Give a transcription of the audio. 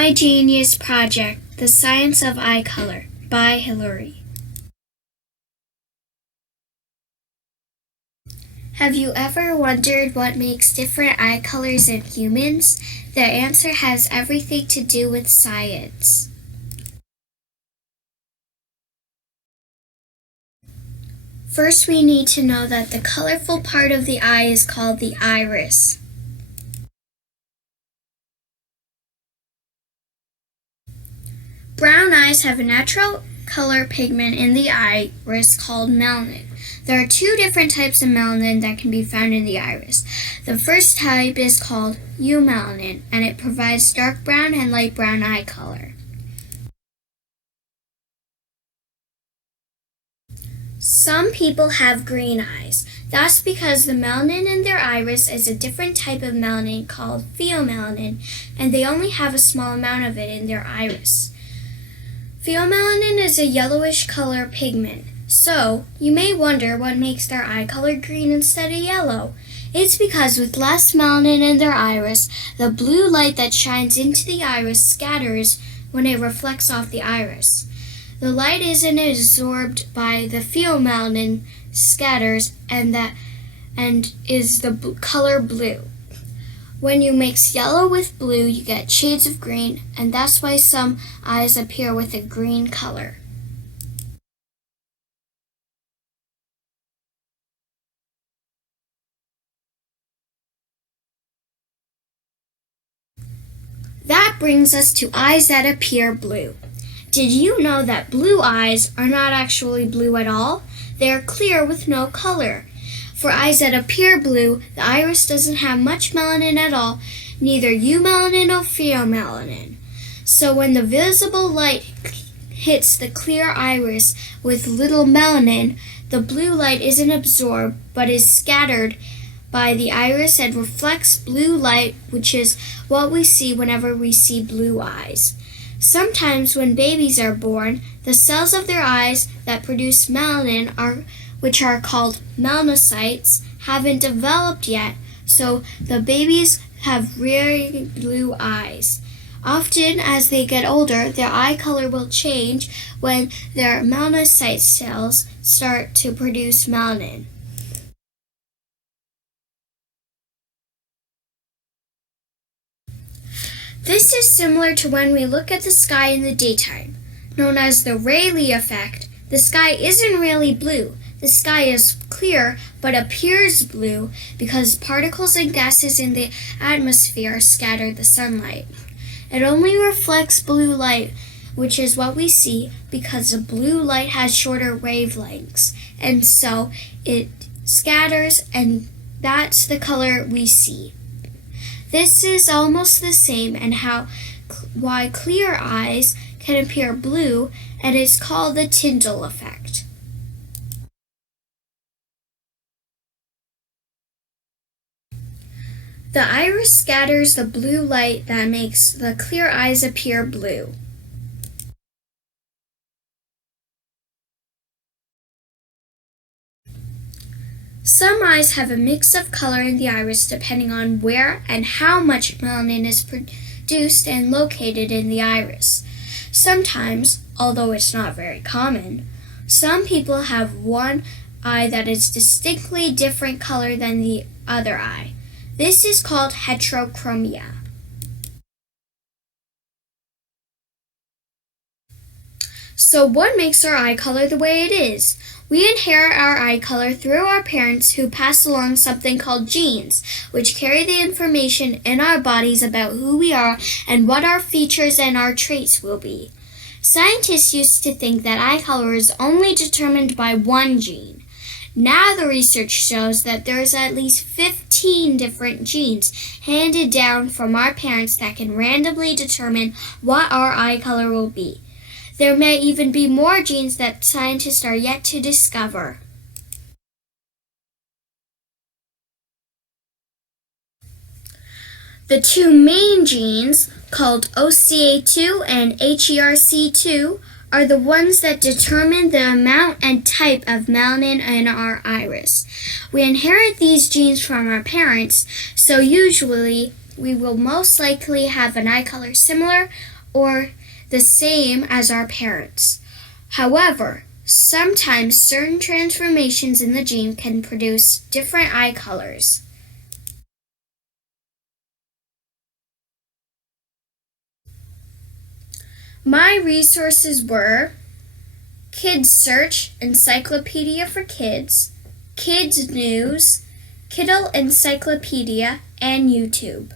My Genius Project, The Science of Eye Color by Hillary. Have you ever wondered what makes different eye colors in humans? The answer has everything to do with science. First, we need to know that the colorful part of the eye is called the iris. Brown eyes have a natural color pigment in the iris called melanin. There are two different types of melanin that can be found in the iris. The first type is called eumelanin, and it provides dark brown and light brown eye color. Some people have green eyes. That's because the melanin in their iris is a different type of melanin called pheomelanin, and they only have a small amount of it in their iris. Pheomelanin is a yellowish color pigment, so you may wonder what makes their eye color green instead of yellow. It's because with less melanin in their iris, the blue light that shines into the iris scatters when it reflects off the iris. The light isn't absorbed by the pheomelanin, scatters, and is the color blue. When you mix yellow with blue, you get shades of green, and that's why some eyes appear with a green color. That brings us to eyes that appear blue. Did you know that blue eyes are not actually blue at all? They are clear with no color. For eyes that appear blue, the iris doesn't have much melanin at all, neither eumelanin nor pheomelanin. So when the visible light hits the clear iris with little melanin, the blue light isn't absorbed but is scattered by the iris and reflects blue light, which is what we see whenever we see blue eyes. Sometimes when babies are born, the cells of their eyes that produce melanin which are called melanocytes, haven't developed yet, so the babies have really blue eyes. Often, as they get older, their eye color will change when their melanocyte cells start to produce melanin. This is similar to when we look at the sky in the daytime. Known as the Rayleigh effect, the sky isn't really blue. The sky is clear but appears blue because particles and gases in the atmosphere scatter the sunlight. It only reflects blue light, which is what we see because the blue light has shorter wavelengths, and so it scatters, and that's the color we see. This is almost the same and why clear eyes can appear blue, and it's called the Tyndall effect. The iris scatters the blue light that makes the clear eyes appear blue. Some eyes have a mix of color in the iris depending on where and how much melanin is produced and located in the iris. Sometimes, although it's not very common, some people have one eye that is distinctly different color than the other eye. This is called heterochromia. So what makes our eye color the way it is? We inherit our eye color through our parents who pass along something called genes, which carry the information in our bodies about who we are and what our features and our traits will be. Scientists used to think that eye color is only determined by one gene. Now the research shows that there's at least 15 different genes handed down from our parents that can randomly determine what our eye color will be. There may even be more genes that scientists are yet to discover. The two main genes, called OCA2 and HERC2, are the ones that determine the amount and type of melanin in our iris. We inherit these genes from our parents, so usually we will most likely have an eye color similar or the same as our parents. However, sometimes certain transformations in the gene can produce different eye colors. My resources were Kids Search, Encyclopedia for Kids, Kids News, Kindle Encyclopedia, and YouTube.